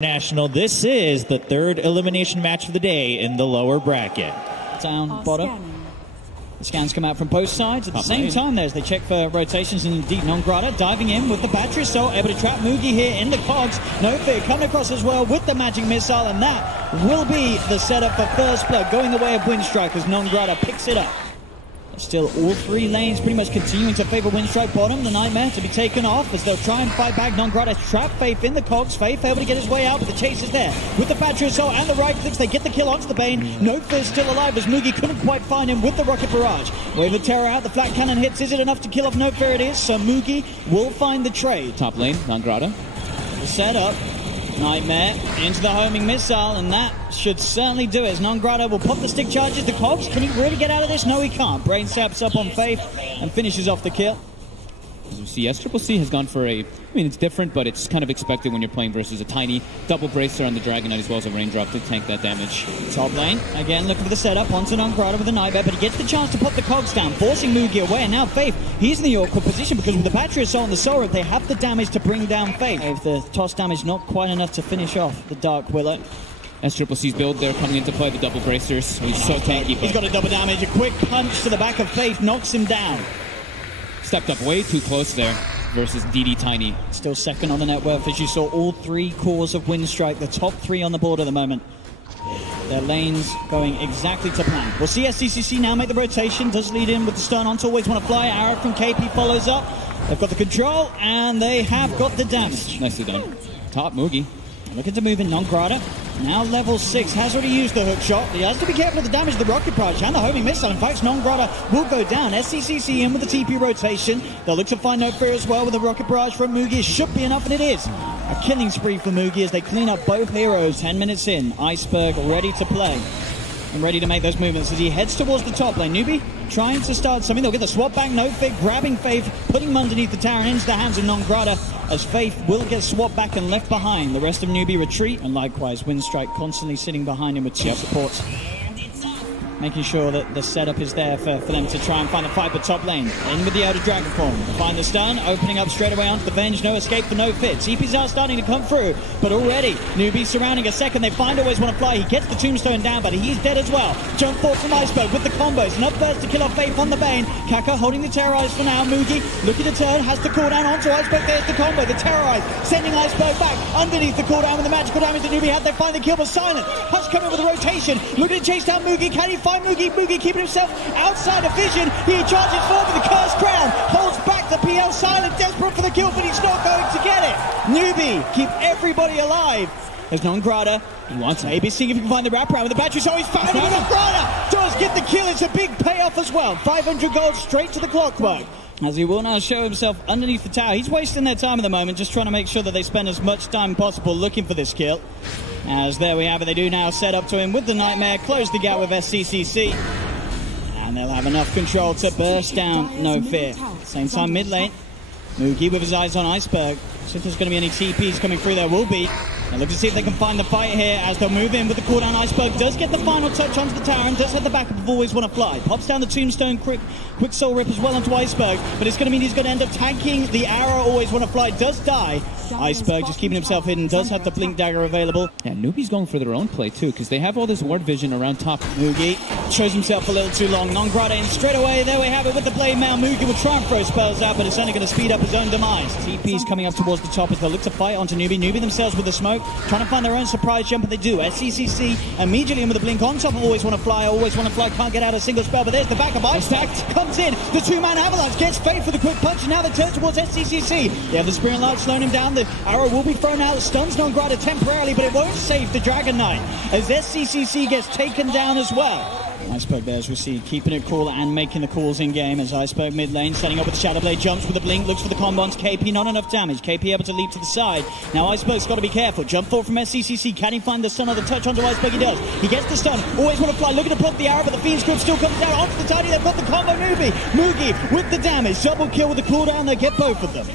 National, this is the third elimination match of the day in the lower bracket. Down bottom. The scans come out from both sides. At the same time, as they check for rotations, and indeed nongrata diving in with the battery assault, able to trap Moogy here in the cogs. Nofear coming across as well with the magic missile, and that will be the setup for first blood, going the way of WINSTRIKE as nongrata picks it up. Still, all three lanes pretty much continuing to favor WINSTRIKE bottom. The Nightmare to be taken off as they'll try and fight back. nongrata trap Faith in the cogs. Faith able to get his way out, but the chase is there. With the battery assault and the right clicks, they get the kill onto the Bane. Nofear still alive as Moogy couldn't quite find him with the rocket barrage. Wave of terror out, the flat cannon hits. Is it enough to kill off Nofear? It is, so Moogy will find the trade. Top lane, nongrata. The setup. Nightmare into the homing missile, and that should certainly do it. As nongrata will pop the stick charges. The cogs, can he really get out of this? No, he can't. Brain saps up on Faith and finishes off the kill. As we see, Sccc has gone for a, it's different, but it's kind of expected when you're playing versus a tiny double bracer on the Dragon Knight as well as a raindrop to tank that damage. Top lane, again looking for the setup onto nongrata with the Nightmare, but he gets the chance to pop the cogs down, forcing Moogy away, and now Faith, he's in the awkward position because with the battery assault and the soul rip, they have the damage to bring down Faith. If the toss damage not quite enough to finish off the Dark Willow. Sccc's build there coming into play, the double bracers. He's so tanky. He's got a double damage, a quick punch to the back of Faith knocks him down. Stepped up way too close there versus DD Tiny. Still second on the net worth as you saw all three cores of WINSTRIKE, the top three on the board at the moment. Their lanes going exactly to plan. We'll see Sccc now make the rotation, does lead in with the stun on to always want to fly. Arrow from KP follows up. They've got the control and they have got the damage. Nicely done. Top Moogy. Looking to move in nongrata. Now level 6, has already used the hook shot. He has to be careful of the damage of the rocket barrage and the homing missile. In fact, nongrata will go down. Sccc in with the TP rotation. They'll look to find Nofear as well with the rocket barrage from Moogy. It should be enough, and it is. A killing spree for Moogy as they clean up both heroes. 10 minutes in. Iceberg ready to play and ready to make those movements as he heads towards the top lane. Newbee trying to start something. They'll get the swap back. Nofear grabbing Faith, putting him underneath the tower and into the hands of nongrata as Faith will get swapped back and left behind. The rest of Newbee retreat, and likewise WINSTRIKE constantly sitting behind him with two supports, making sure that the setup is there for them to try and find the fight. But top lane, in with the Elder Dragon form. Find the stun, opening up straight away onto the Venge. No escape for Nofear. TP's are starting to come through, but already Newbee surrounding a second. They find always want to fly. He gets the tombstone down, but he's dead as well. Jump forward from Iceberg with the combos. Enough burst to kill off Faith on the Bane. Kaka holding the Terrorize for now. Moogy looking to turn, has the cooldown onto Iceberg. There's the combo. The Terrorize sending Iceberg back underneath the cooldown with the magical damage that Newbee had. They find the kill, but Silent has come in with a rotation. Looking to chase down Moogy. Can he find Moogy? Moogy keeping himself outside of vision. He charges forward with the cursed crown, holds back the PL. Silent desperate for the kill, but he's not going to get it. Newbee keep everybody alive. There's nongrata. He wants maybe seeing if he can find the wraparound with the battery. So he's found him. nongrata does get the kill. It's a big payoff as well. 500 gold straight to the clockwork. As he will now show himself underneath the tower. He's wasting their time at the moment, just trying to make sure that they spend as much time possible looking for this kill. As there we have it, they do now set up to him with the Nightmare, close the gap with Sccc. And they'll have enough control to burst down Nofear. Same time mid lane. Moogy with his eyes on Iceberg. So if there's going to be any TPs coming through, there will be. And look to see if they can find the fight here as they'll move in with the cooldown. Iceberg does get the final touch onto the tower and does have the backup of always want to fly. Pops down the tombstone, quick soul rip as well onto Iceberg. But it's going to mean he's going to end up tanking the arrow. Always want to fly does die. Iceberg just keeping himself hidden, does have the blink dagger available. Yeah, Newbee's going for their own play too, because they have all this ward vision around top. Moogy shows himself a little too long. nongrata in straight away. There we have it with the blade mail. Moogy will try and throw spells out, but it's only going to speed up his own demise. TP's coming up towards the top as they look to fight onto Newbee. Newbee themselves with the smoke, trying to find their own surprise jump, and they do. Sccc immediately in with a blink on top of always want to fly, can't get out a single spell, but there's the backup. Iceberg comes in, the two-man avalanche gets Faith for the quick punch, and now they turn towards Sccc. They have the Spirit Large slowing him down. The arrow will be thrown out, stuns nongrata temporarily, but it won't save the Dragon Knight as Sccc gets taken down as well. Iceberg there, as we see, keeping it cool and making the calls in game as Iceberg mid lane, setting up with the Shadow Blade, jumps with the blink, looks for the combos. KP not enough damage. KP able to leap to the side. Now Iceberg's got to be careful. Jump forward from Sccc. Can he find the stun or the touch onto Iceberg? He does. He gets the stun. Always want to fly. Looking to pop the arrow, but the Fiend's Grip still comes down onto the tiny. They've got the combo. Moogy with the damage. Double kill with the cooldown. They get both of them.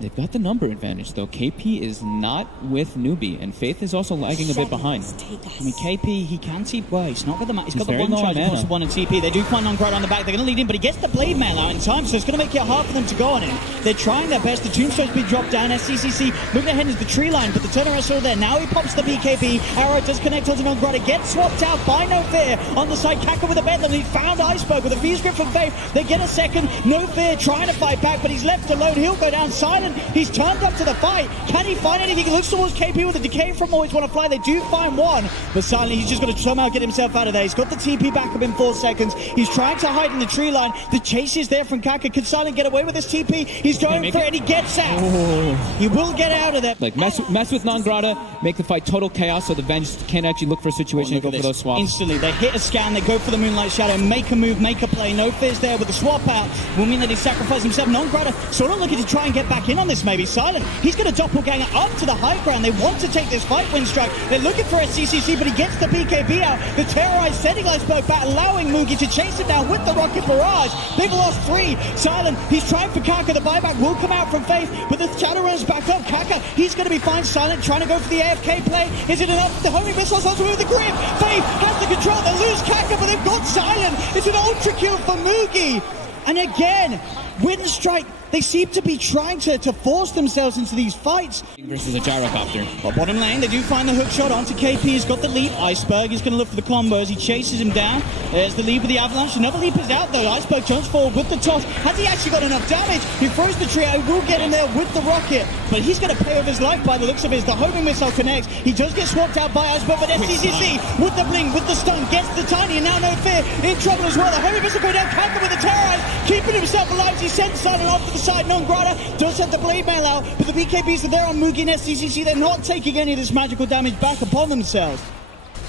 They've got the number advantage, though. KP is not with Newbee, and Faith is also lagging a bit behind. I mean, KP, he can TP. Well, he's not got the he's got the very one low charge, on mana. plus one and TP. They do find nongrata on the back. They're going to lead in, but he gets the blade mail out in time, so it's going to make it hard for them to go on him. They're trying their best. The tombstone's been dropped down. Sccc moving ahead into the tree line, but the turnaround's still there. Now he pops the BKB. Arrow does connect onto nongrata. Gets swapped out by Nofear on the side. Kaka with a bedlam. He found Iceberg with a V script from Faith. They get a second. Nofear trying to fight back, but he's left alone. He'll go down silent. He's turned up to the fight. Can he find anything? He looks towards KP with a decay from Always Want to Fly. They do find one, but silently he's just got to somehow get himself out of there. He's got the TP back up in 4 seconds. He's trying to hide in the tree line. The chase is there from Kaka. Can Silent get away with this TP? He's going for it and he gets out. Oh. He will get out of there. Like, mess with nongrata, make the fight total chaos so the Venge can actually look for a situation to go for those swaps. Instantly, they hit a scan, they go for the Moonlight Shadow, make a move, make a play. Nofear's there with the swap out. Will mean that he sacrifices himself. Nongrata sort of looking to try and get back in on this maybe. Silent, he's going to doppelganger up to the high ground. They want to take this fight, WINSTRIKE. They're looking for Sccc, but he gets the BKB out. The terrorized sending Iceberg back, allowing Moogy to chase him down with the rocket barrage. They've lost 3. Silent, he's trying for Kaka. The buyback will come out from Faith, but the shadow runs back up. Kaka, he's going to be fine. Silent trying to go for the AFK play. Is it enough? The homing missiles also move the grip. Faith has the control. They lose Kaka, but they've got Silent. It's an ultra kill for Moogy. And again, WINSTRIKE, they seem to be trying to force themselves into these fights. Versus a gyrocopter. But bottom lane, they do find the hook shot onto KP. He's got the leap. Iceberg is going to look for the combos. He chases him down. There's the leap with the avalanche. Another leap is out, though. Iceberg jumps forward with the toss. Has he actually got enough damage? He throws the trio. He will get in there with the rocket. But he's going to pay off his life by the looks of it. The homing missile connects. He does get swapped out by Iceberg, but Sccc with the bling, with the stun, gets the tiny, and now Nofear in trouble as well. The homing missile go down. Kaka with the terrorize, keeping himself alive. He sends Silent off to the side. Nongrata does have the blade mail out, but the BKBs are there on Moogy and Sccc. They're not taking any of this magical damage back upon themselves.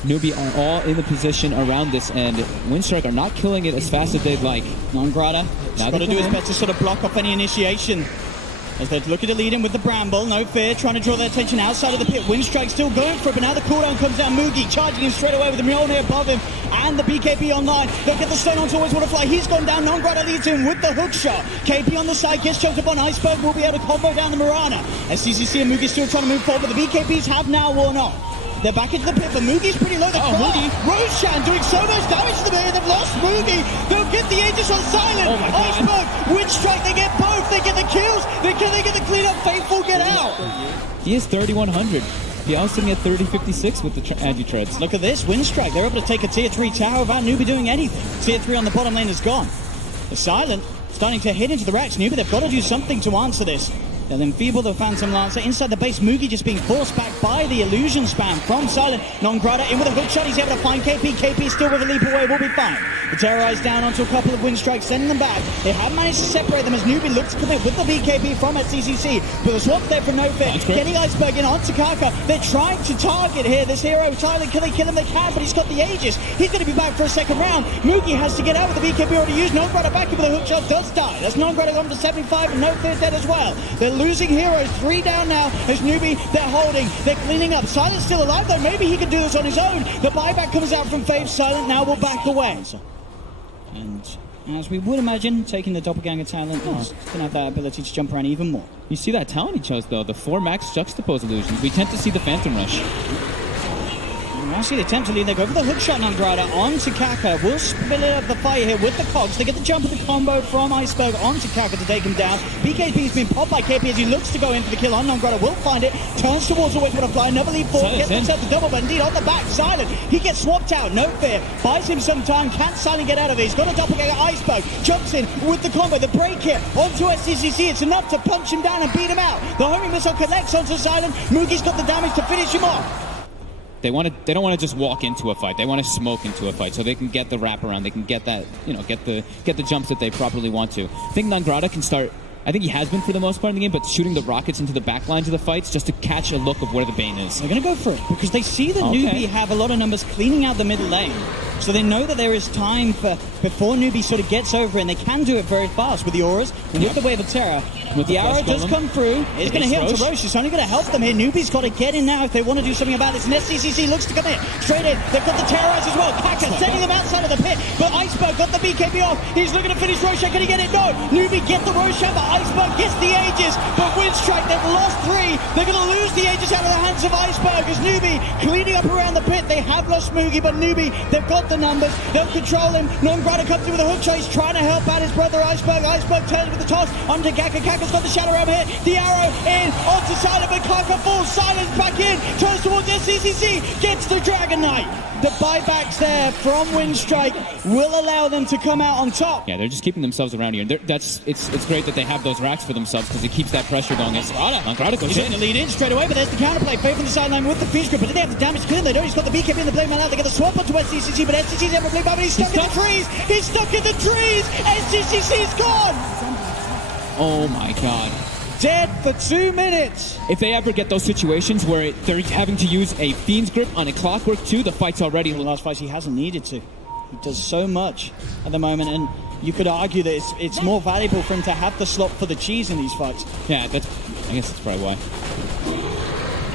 Newbee are all in the position around this, and WINSTRIKE are not killing it as fast as they'd like. Nongrata got to do his best to sort of block off any initiation. As they're looking to lead in with the Bramble, Nofear trying to draw their attention outside of the pit. WINSTRIKE still going for it, but now the cooldown comes down. Moogy charging him straight away with the Mjolnir above him and the BKB online. They'll get the stun on to Always Want to Fly. He's gone down. Nongrata leads him with the hook shot. KP on the side gets choked up on Iceberg. Will be able to combo down the Mirana. As Sccc and Moogy still trying to move forward, but the BKBs have now worn off. They're back into the pit, but Moogy's pretty low. Moogy. Roshan doing so much damage to the pit. They've lost Moogy. They'll get the Aegis on Silent. Iceberg, WINSTRIKE, they get both. They get the kills. They get the cleanup. Faithful get out. He is 3,100. He was sitting at 30-56 with the anti-treads. Look at this. WINSTRIKE, they're able to take a tier 3 tower without Newbee doing anything. Tier 3 on the bottom lane is gone. The Silent starting to hit into the racks. Newbee, they've got to do something to answer this. They'll enfeeble the Phantom Lancer inside the base. Moogy just being forced back by the illusion spam from Silent. Nongrata in with a hook shot. He's able to find KP. KP still with a leap away. Will be fine. The terrorized down onto a couple of WINSTRIKE, sending them back. They have managed to separate them as Newbee looks to commit with the BKB from Sccc. But the swap there from Nofear. Getting Iceberg in onto Kaka. They're trying to target here. This hero, Tyler, can they kill him? They can, but he's got the Aegis. He's going to be back for a second round. Moogy has to get out with the BKB already used. Nongrata back in with a hook shot. Does die. That's Nongrata gone to 75 and Nofear's dead as well. They're losing heroes. 3 down now as Newbee, they're holding, they're cleaning up. Silent's still alive though, maybe he can do this on his own. The buyback comes out from Faith. Silent now will back away. And as we would imagine, taking the doppelganger talent, he's going to have that ability to jump around even more. You see that talent he chose though, the 4 max juxtapose illusions. We tend to see the Phantom Rush. Now see the attempt to lead. They go for the hook shot on Nongrata onto Kaka. Will split up the fight here with the cogs. They get the jump of the combo from Iceberg onto Kaka to take him down. BKB's been popped by KP as he looks to go in for the kill on Nongrata. Will find it. Turns towards Always Want to Fly. Another leap forward. Gets himself the double, but indeed on the back. Silent. He gets swapped out. Nofear buys him some time. Can't Silent get out of it. He's got a doppelganger. Iceberg jumps in with the combo. The break hit onto Sccc. It's enough to punch him down and beat him out. The homing missile collects onto Silent. Moogy's got the damage to finish him off. They don't want to just walk into a fight. They want to smoke into a fight so they can get the wraparound. They can get that, get the jumps that they properly want to. I think Nongrata can start. I think he has been for the most part in the game, but shooting the rockets into the back lines of the fights just to catch a look of where the Bane is. They're going to go for it because they see that Newbee have a lot of numbers cleaning out the middle lane. So they know that there is time before Newbee sort of gets over, and they can do it very fast with the auras and with the Wave of Terror. with The arrow does come through. It's going to hit onto Roche. It's only going to help them here. Newbee's got to get in now if they want to do something about this. And Sccc looks to come in. Straight in. They've got the terrorize as well. Kaka sending them outside of the pit. But Iceberg got the BKB off. He's looking to finish Roche. Can he get it? No. Newbee get the Roche out, but Iceberg gets the Aegis. But WINSTRIKE, they've lost 3. They're going to lose the Aegis out of the hands of Iceberg as Newbee cleaning up around the pit. They have lost Moogy, but Newbee, they've got the numbers. They'll control him. Nongrata comes in with a hook shot. He's trying to help out his brother Iceberg. Iceberg turns with the toss onto Kaka. Kaka's got the shadow over here. The arrow in onto Silent, but Kaka falls. Silence back in. Turns towards Sccc. Gets the Dragon Knight. The buybacks there from WINSTRIKE will allow them to come out on top. Yeah, they're just keeping themselves around here. It's great that they have those racks for themselves because it keeps that pressure going. Nongrata goes in. The lead in straight away, but there's the counterplay. Faith from the sideline with the Fiend Grip, but did they have the damage to kill him? They don't. He's got the BKB in the blade man out. They get the swap onto Sccc, but SCC's able to play back, but he's stuck in the trees. He's stuck in the trees. SCC's gone. Oh my god. Dead for 2 minutes. If they ever get those situations where they're having to use a Fiend's Grip on a Clockwork 2, the fight's already... In the last fight, he hasn't needed to. He does so much at the moment, and you could argue that it's more valuable for him to have the slot for the cheese in these fights. Yeah, I guess that's probably why.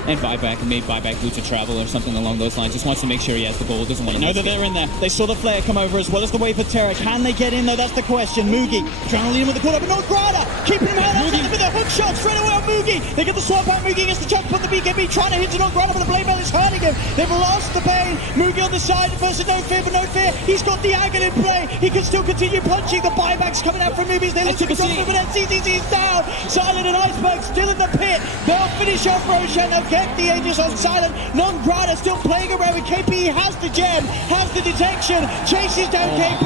And buyback, and maybe buyback boots of travel or something along those lines. Just wants to make sure he has the gold. Doesn't want to know that they're in there. They saw the flare come over as well as the wave of terror. Can they get in though? That's the question. Moogy trying to lead him with the corner, but Nongrata keeping him held outside with a hook shot straight away on Moogy. They get the swap out. Moogy gets the chance to put the BKB, trying to hit to Nongrata, but the blade mail is hurting him. They've lost the pain. Moogy on the side versus Nofear, but Nofear, he's got the Agate in play. He can still continue punching. The buybacks coming out from Newbee. They look to drop him, but Sccc is down. Silent and Iceberg still in the pit. They'll finish off Roche and they'll get the Aegis on Silent. Nongrata still playing around with KP. Has the gem, has the detection, chases down KP,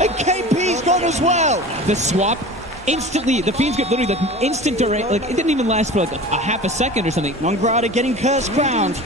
and KP's gone as well. The swap instantly, the Fiend's Grip literally like instant duration, like it didn't even last for like a half a second or something. Nongrata getting Curse Crowned.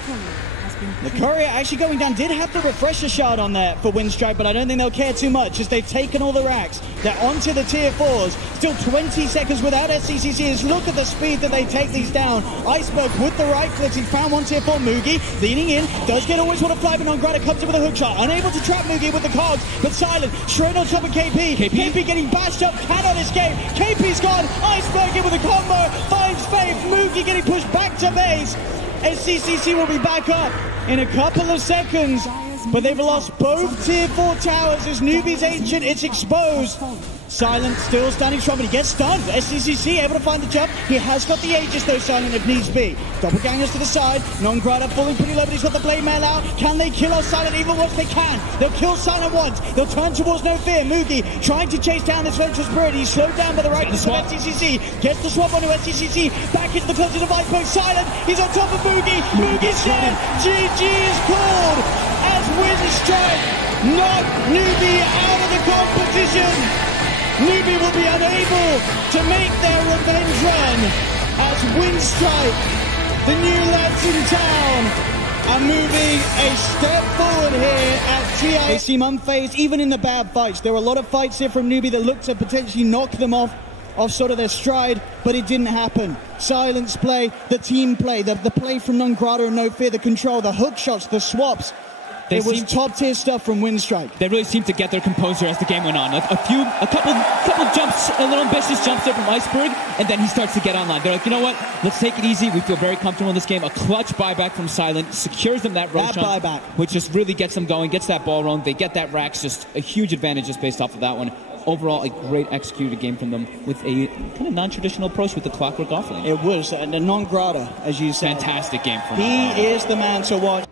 The courier actually going down did have the refresher shard on there for WINSTRIKE, but I don't think they'll care too much as they've taken all the racks. They're onto the tier 4s. Still 20 seconds without Sccc. Look at the speed that they take these down. Iceberg with the right clicks. He found one tier 4. Moogy leaning in. Does get always want to fly, but Nongrata comes in with a hook shot. Unable to trap Moogy with the cogs, but Silent straight on top of KP. KP getting bashed up. Cannot escape. KP's gone. Iceberg in with a combo. Finds Faith. Moogy getting pushed back to base. Sccc will be back up in a couple of seconds, but they've lost both tier 4 towers as Newbee's Ancient. It's exposed. Silent still standing strong, but he gets stunned. Sccc able to find the jump. He has got the Aegis though, Silent, if needs be. Doppelgangers to the side. Nongrata falling pretty low, but he's got the blade mail out. Can they kill us, Silent? Even once they can. They'll kill Silent once. They'll turn towards Nofear. Moogy trying to chase down this Venture Spirit. He's slowed down by the right of Sccc. Gets the swap onto Sccc. Back into the closet of Iceberg. Silent. He's on top of Moogy. Moogy's dead. GG is called as WINSTRIKE knock Newbee out of the competition. Newbee will be unable to make their revenge run as WINSTRIKE, the new lads in town, are moving a step forward here at TI8. They seem unfazed even in the bad fights. There were a lot of fights here from Newbee that looked to potentially knock them off sort of their stride, but it didn't happen. Silence play, the team play, the play from Nongrata and Nofear, the control, the hook shots, the swaps. It was top tier stuff from WINSTRIKE. They really seemed to get their composure as the game went on. Like a couple jumps, a little ambitious jumps there from Iceberg, and then he starts to get online. They're like, you know what? Let's take it easy. We feel very comfortable in this game. A clutch buyback from Silent secures them that Roche, buyback, which just really gets them going, gets that ball rolling. They get that racks, just a huge advantage just based off of that one. Overall, a great executed game from them with a kind of non-traditional approach with the Clockwork offlane. It was, and Nongrata, as you said. Fantastic game from him. He is the man to watch.